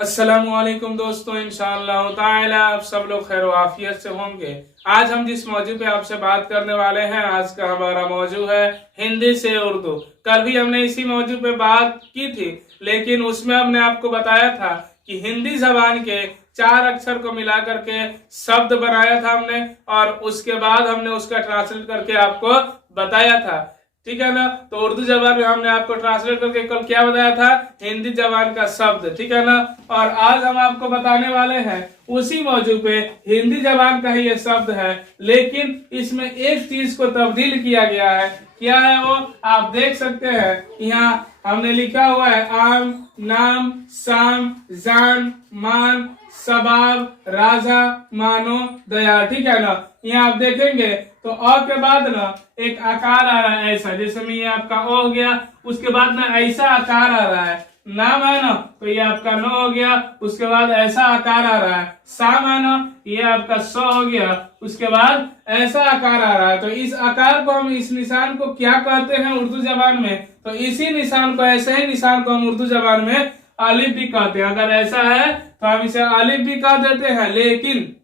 अस्सलामुअलैकुम दोस्तों, इंशाअल्लाह ताला आप सब लोग खैर आफियत से होंगे। आज हम जिस मौजू पे आपसे बात करने वाले हैं, आज का हमारा मौजू है हिंदी से उर्दू। कल भी हमने इसी मौजू पे बात की थी, लेकिन उसमें हमने आपको बताया था कि हिंदी जबान के 4 अक्षर को मिला करके शब्द बनाया था हमने, और उसके बाद हमने उसका ट्रांसलेट करके आपको बताया था, ठीक है ना। तो उर्दू जबान में हमने आपको ट्रांसलेट करके कल क्या बताया था, हिंदी जबान का शब्द, ठीक है ना। और आज हम आपको बताने वाले हैं उसी मौजू पे हिंदी जबान का ही ये शब्द है, लेकिन इसमें एक चीज को तब्दील किया गया है। क्या है वो, आप देख सकते हैं यहाँ हमने लिखा हुआ है आम, नाम, शाम, जान, मान, सबाब, राजा, मानो, दया, ठीक है ना। यहाँ आप देखेंगे तो अ के बाद ना एक आकार आ रहा है ऐसा, जैसे में ये आपका ओ हो गया, उसके बाद ना ऐसा आकार आ रहा है। नाम है ना तो ये आपका न हो गया, उसके बाद ऐसा आकार आ रहा है। शाम है ना, ये आपका स हो गया, उसके बाद ऐसा आकार आ रहा है। तो इस आकार को हम, इस निशान को क्या कहते हैं उर्दू जबान में, तो इसी निशान को, ऐसे ही निशान को हम उर्दू जबान में अलिफ भी कहते हैं। अगर ऐसा है तो हम इसे अलिफ भी कह देते हैं, लेकिन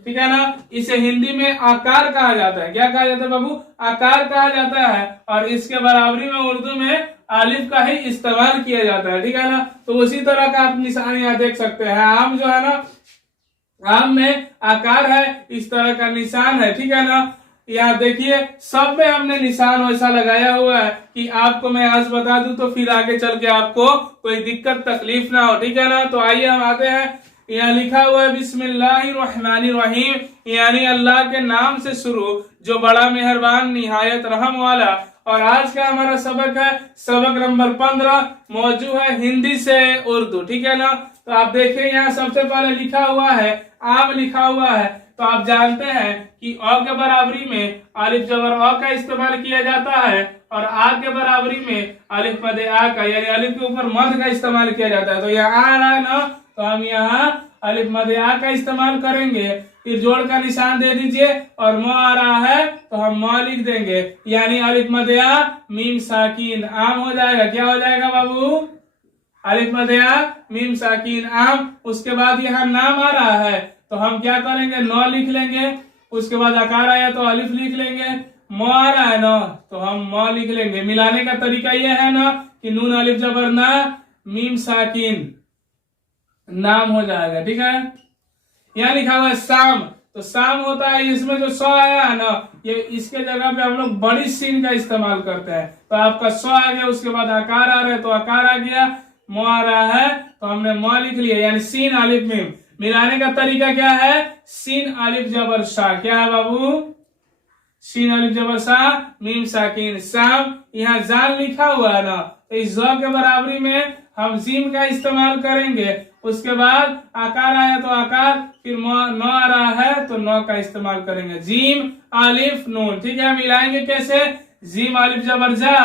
ठीक है ना, इसे हिंदी में आकार कहा जाता है। क्या कहा जाता है बाबू, आकार कहा जाता है। और इसके बराबरी में उर्दू में अलिफ का ही इस्तेमाल किया जाता है, ठीक है ना। तो उसी तरह का आप निशान यहाँ देख सकते हैं। आम जो है ना, आम में आकार है, इस तरह का निशान है, ठीक है ना। यहाँ देखिए सब में हमने निशान वैसा लगाया हुआ है कि आपको मैं आज बता दूं तो फिर आगे चल के आपको कोई दिक्कत तकलीफ ना हो, ठीक है ना। तो आइए हम आते हैं, यहाँ लिखा हुआ है बिस्मिल्लाहिर्रहमानिर्रहीम, यानी अल्लाह के नाम से शुरू जो बड़ा मेहरबान निहायत रहम वाला। और आज का हमारा सबक है सबक नंबर 15, मौजू है हिंदी से उर्दू, ठीक है ना। तो आप देखें यहाँ सबसे पहले लिखा हुआ है आम लिखा हुआ है। तो आप जानते हैं कि अ के बराबरी में अलिफ जबर अ का इस्तेमाल किया जाता है, और आ के बराबरी में अलिफ मद आ का, यानी अलिफ के ऊपर मद का इस्तेमाल किया जाता है। तो यहाँ आ रहा है ना, तो हम यहाँ अलिफ मद आ का इस्तेमाल करेंगे। फिर जोड़ का निशान दे दीजिए, और म आ रहा है तो हम म लिख देंगे, यानी अलिफ मद आ मीम साकिन आम हो जाएगा। क्या हो जाएगा बाबू, अलिफ मद आ मीम साकिन आम। उसके बाद यहाँ नाम आ रहा है तो हम क्या करेंगे, नौ लिख लेंगे। उसके बाद आकार आया तो अलिफ लिख लेंगे। म आ रहा है ना तो हम म लिख लेंगे। मिलाने का तरीका यह है ना कि नून अलिफ जबर ना मीम साकिन नाम हो जाएगा, ठीक है। यहाँ लिखा हुआ है शाम, तो शाम होता है, इसमें जो स आया है ना, ये इसके जगह पे हम लोग बड़ी सीन का इस्तेमाल करते हैं। तो आपका स आ गया, उसके बाद आकार आ रहा है तो आकार आ गया, म आ रहा है तो हमने म लिख लिया, यानी सीन अलिफ मीम। मिलाने का तरीका क्या है, सीन अलिफ जबर शाह। क्या है बाबू, सीन अलिफ जबर शाह मीम साकिन शाम। यहाँ जान लिखा हुआ है ना, तो इस ज के बराबरी में हम जीम का इस्तेमाल करेंगे। उसके बाद आकार आया तो आकार, फिर न आ रहा है तो न का इस्तेमाल करेंगे, जीम अलिफ नून, ठीक है। मिलाएंगे कैसे, जीम अलिफ जबर जा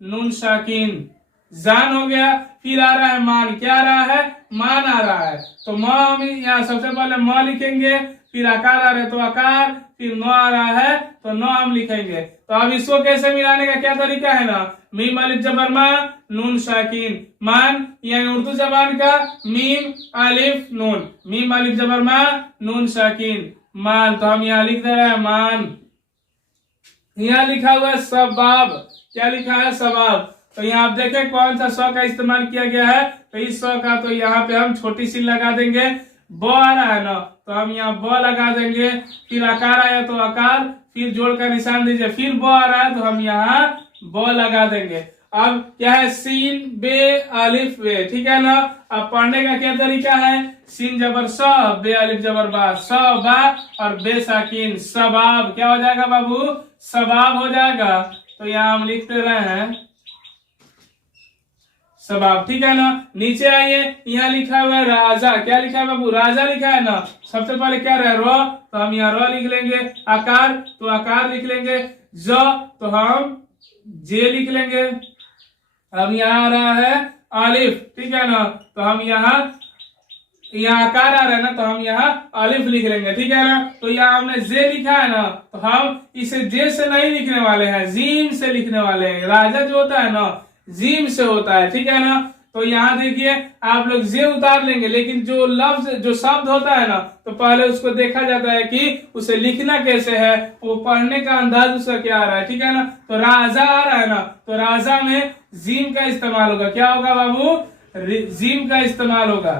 नून साकिन जान हो गया। फिर आ रहा है मान, क्या आ रहा है, मान आ रहा है। तो म हम यहाँ सबसे पहले म लिखेंगे, फिर आकार आ रहा है तो आकार, फिर न आ रहा है तो न हम लिखेंगे। तो अब इसको कैसे मिलाने का क्या तरीका है ना, मीम अलिफ जबर मा नून साकिन मान, यानी उर्दू जबान का मीम अलिफ नून, मीम अलिफ जबर मा नून साकिन मान। तो हम यहाँ लिख दे रहे हैं मान। यहाँ लिखा हुआ है सबाब, क्या लिखा है, सबाब। तो यहाँ आप देखें कौन सा स का इस्तेमाल किया गया है, तो इस स का, तो यहाँ पे हम छोटी सी लगा देंगे। ब आ रहा है ना तो हम यहाँ ब लगा देंगे। फिर आकार आया तो आकार, फिर जोड़ का निशान दीजिए, फिर ब आ रहा है तो हम यहाँ ब लगा देंगे। अब क्या है, सीन बे अलिफ बे, ठीक है ना। अब पढ़ने का क्या तरीका है, सीन जबर स, बे अलिफ जबर बा, स बा और बे साकिन सबाब। क्या हो जाएगा बाबू, सबाब हो जाएगा। तो यहाँ हम लिखते रहे हैं सबाब, ठीक है ना। नीचे आइए, यहाँ लिखा हुआ है राजा। क्या लिखा है बाबू, राजा लिखा है ना। सबसे पहले क्या रहे, रो, तो हम यहाँ रो लिख लेंगे। आकार तो आकार लिख लेंगे। ज तो हम जे लिख लेंगे। अब यहाँ आ रहा है अलिफ, ठीक है ना, तो हम यहाँ आकार आ रहा है ना तो हम यहाँ अलिफ लिख लेंगे, ठीक है ना। तो यहाँ हमने जे लिखा है ना, तो हम इसे जे से नहीं लिखने वाले हैं, जीम से लिखने वाले हैं। राजा जो होता है ना जीम से होता है, ठीक है ना। तो यहाँ देखिए आप लोग जे उतार लेंगे, लेकिन जो लफ्ज जो शब्द होता है ना तो पहले उसको देखा जाता है कि उसे लिखना कैसे है, वो पढ़ने का अंदाज उसका क्या आ रहा है, ठीक है ना। तो राजा आ रहा है ना, तो राजा में जीम का इस्तेमाल होगा। क्या होगा बाबू? जीम का इस्तेमाल होगा।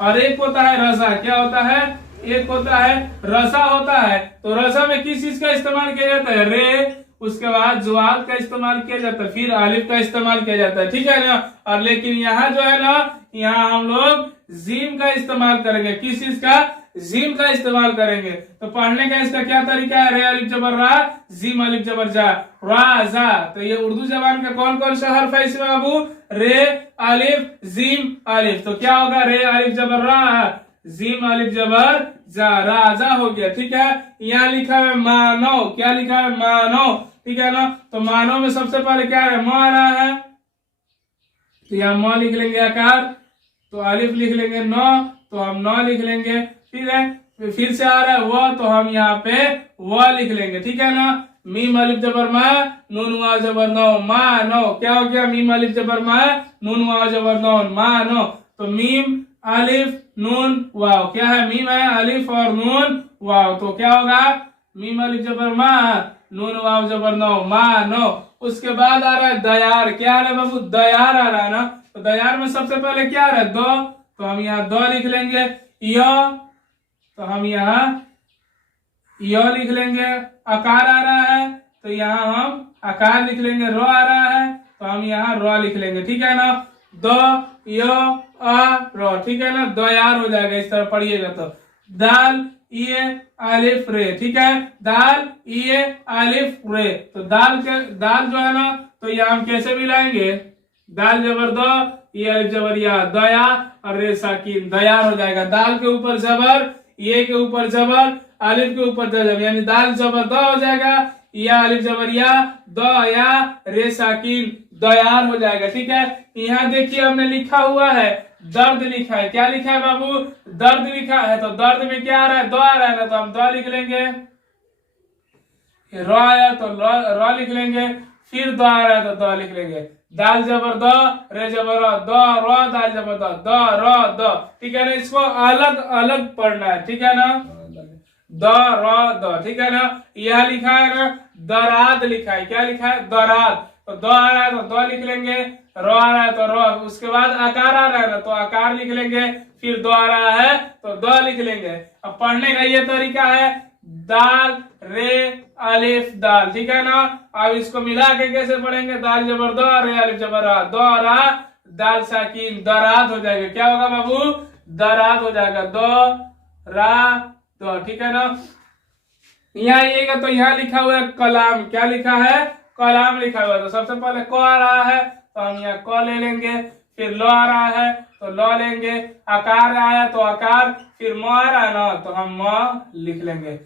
और एक होता है रजा, क्या होता है? एक होता है रजा होता है। तो रजा में किस चीज का इस्तेमाल किया जाता है? रे, उसके बाद जुआद का इस्तेमाल किया जाता है, फिर आलिफ का इस्तेमाल किया जाता है, ठीक है ना। और लेकिन यहाँ जो है ना, यहाँ हम लोग जीम का इस्तेमाल करेंगे। किस चीज का? जीम का इस्तेमाल करेंगे। तो पढ़ने का इसका क्या तरीका है? रे अलिफ जबर रा, जीम अलिफ जबर जा, राजा। तो ये उर्दू जबान का कौन कौन सा हर्फ है इसमें बाबू? रे अलिफ जीम अलिफ। तो क्या होगा? रे अलिफ जबर रा, जीम अलिफ जबर जा, राजा हो गया, ठीक है। यहाँ लिखा है मानव, क्या लिखा है? मानव, ठीक है ना। तो मानव में सबसे पहले क्या है? म आ रहा है, तो यहाँ म लिख लेंगे आकार, तो अलिफ लिख लेंगे नौ, तो हम नौ लिख लेंगे। फिर से आ रहा है वो, तो हम यहाँ पे वो लिख लेंगे, ठीक है ना। मीम अलिफ जबर मा, नून वाव जबर नौ, मानो। क्या हो गया? मीम अलिफ जबर मा, नून वाव जबर नौ, मानो। तो मीम अलिफ नून वाव, क्या है? मीम है, अलिफ और नून वाव, तो क्या होगा? मीम अलिफ जबर मा, नून वाव जबर नौ, मानो। उसके बाद आ रहा है दयार। क्या आ रहा है बाबू? दयार आ रहा है ना। तो दयार में सबसे पहले क्या आ रहा है? दो, तो हम यहाँ दो लिख लेंगे। यो, तो हम यहाँ यो लिख लेंगे। आकार आ रहा है, तो यहाँ हम आकार लिख लेंगे। रो आ रहा है, तो हम यहाँ रो लिख लेंगे, ठीक है ना। दो यो आ रो, ठीक है ना। दो यार हो जाएगा, इस तरह पढ़िएगा। तो दाल ये अलिफ रे, ठीक है। दाल ये अलिफ रे। तो दाल जो है ना, तो यहाँ हम कैसे मिलाएंगे? दाल जबर दो, ये अलिफ जबर या, दया और रे साकिन, दयार हो जाएगा। दाल के ऊपर जबर, ये के ऊपर जबर, अलिफ के ऊपर जबर, यानी दाल जबर दो हो जाएगा, या अलिफ जबर या, दो या रे साकिन, दयार हो जाएगा, ठीक है। यहाँ देखिए हमने लिखा हुआ है दर्द लिखा है। क्या लिखा है बाबू? दर्द लिखा है। तो दर्द में क्या आ रहा है? दो आ रहा है ना, तो हम दो लिख लेंगे। रो आया तो रो लिख लेंगे, फिर दो आ रहा है तो दो लिख लेंगे। दाल जबर दो, रे जबर दो, रो, दाल जबर दो, रो दो, ठीक है ना। इसको अलग अलग पढ़ना है, ठीक है ना। दो रो दो, ठीक है ना। यह लिखा है ना दराद लिखा है। क्या लिखा है? दराद। तो दो आ रहा है तो दो लिख लेंगे, रो आ रहा है तो रो, उसके बाद आकार आ रहा है ना, तो आकार लिख लेंगे, फिर दो आ रहा है तो दो लिख लेंगे। अब पढ़ने का ये तरीका है, दाल रे अलिफ दाल, ठीक है ना। अब इसको मिला के कैसे पढ़ेंगे? दाल जबर दो, रे अलिफ जबर रा, दो रा, दाल साकिन, दराद हो जाएगा। क्या होगा बाबू? दराद हो जाएगा। दो रा दो, ठीक है ना। यहाँ आइएगा तो यहाँ लिखा हुआ है कलाम। क्या लिखा है? कलाम लिखा हुआ है। तो सबसे पहले क आ रहा है, तो हम यहाँ क ले लेंगे, फिर लो आ रहा है तो लो लेंगे, आकार आया तो आकार, फिर म आ रहा है ना, तो हम म लिख लेंगे।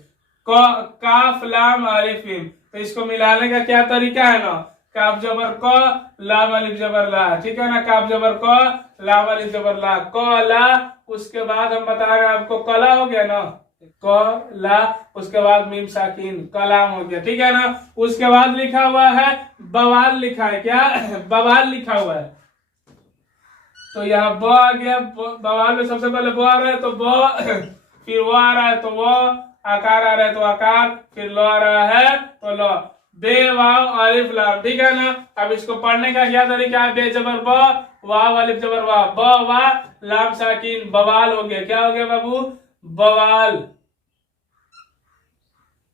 काफ लाम अलिफ मीम। तो इसको मिलाने का क्या तरीका है ना? काफ जबर क, लाम अलिफ जबर ला, ठीक है ना। काफ जबर क, लाम अलिफ जबर ला, क ला, उसके बाद हम बता रहे हैं आपको कला हो गया ना, क ला, उसके बाद मीम साकिन, कलाम हो गया, ठीक है ना। उसके बाद लिखा हुआ है बवाल लिखा है। क्या? बवाल लिखा हुआ है। तो यहाँ ब आ गया, बवाल में सबसे पहले ब आ रहा है तो ब, फिर वो आ रहा है तो वो, आकार आ रहा है तो आकार, फिर लो आ रहा है तो लो, बे वाव अलिफ लाम, ठीक है ना। अब इसको पढ़ने का क्या तरीका है? बे जबर ब, वाव अलिफ जबर वाव, ब वा, लाम साकिन, बवाल हो गया। क्या हो गया बाबू? बवाल,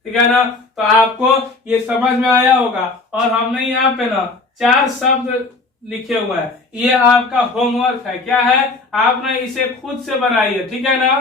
ठीक है ना। तो आपको ये समझ में आया होगा। और हमने यहाँ पे ना 4 शब्द लिखे हुए हैं, ये आपका होमवर्क है। क्या है? आप ना इसे खुद से बनाइए, ठीक है ना।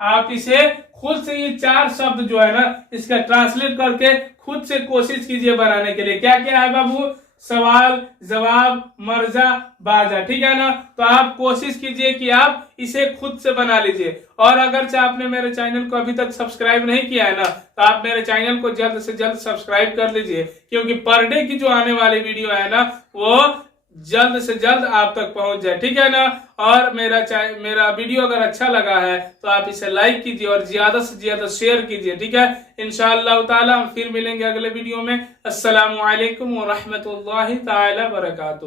आप इसे खुद से ये 4 शब्द जो है ना, इसका ट्रांसलेट करके खुद से कोशिश कीजिए बनाने के लिए। क्या क्या है बाबू? सवाल, जवाब, मर्जा, बाजा, ठीक है ना। तो आप कोशिश कीजिए कि आप इसे खुद से बना लीजिए। और अगर आपने मेरे चैनल को अभी तक सब्सक्राइब नहीं किया है ना, तो आप मेरे चैनल को जल्द से जल्द सब्सक्राइब कर लीजिए, क्योंकि पर डे की जो आने वाली वीडियो है ना, वो जल्द से जल्द आप तक पहुंच जाए, ठीक है ना। और मेरा वीडियो अगर अच्छा लगा है तो आप इसे लाइक कीजिए और ज्यादा से ज्यादा शेयर कीजिए, ठीक है। इंशाअल्लाह ताला हम फिर मिलेंगे अगले वीडियो में। अस्सलामु अलैकुम व रहमतुल्लाहि ताला बरकातुहू।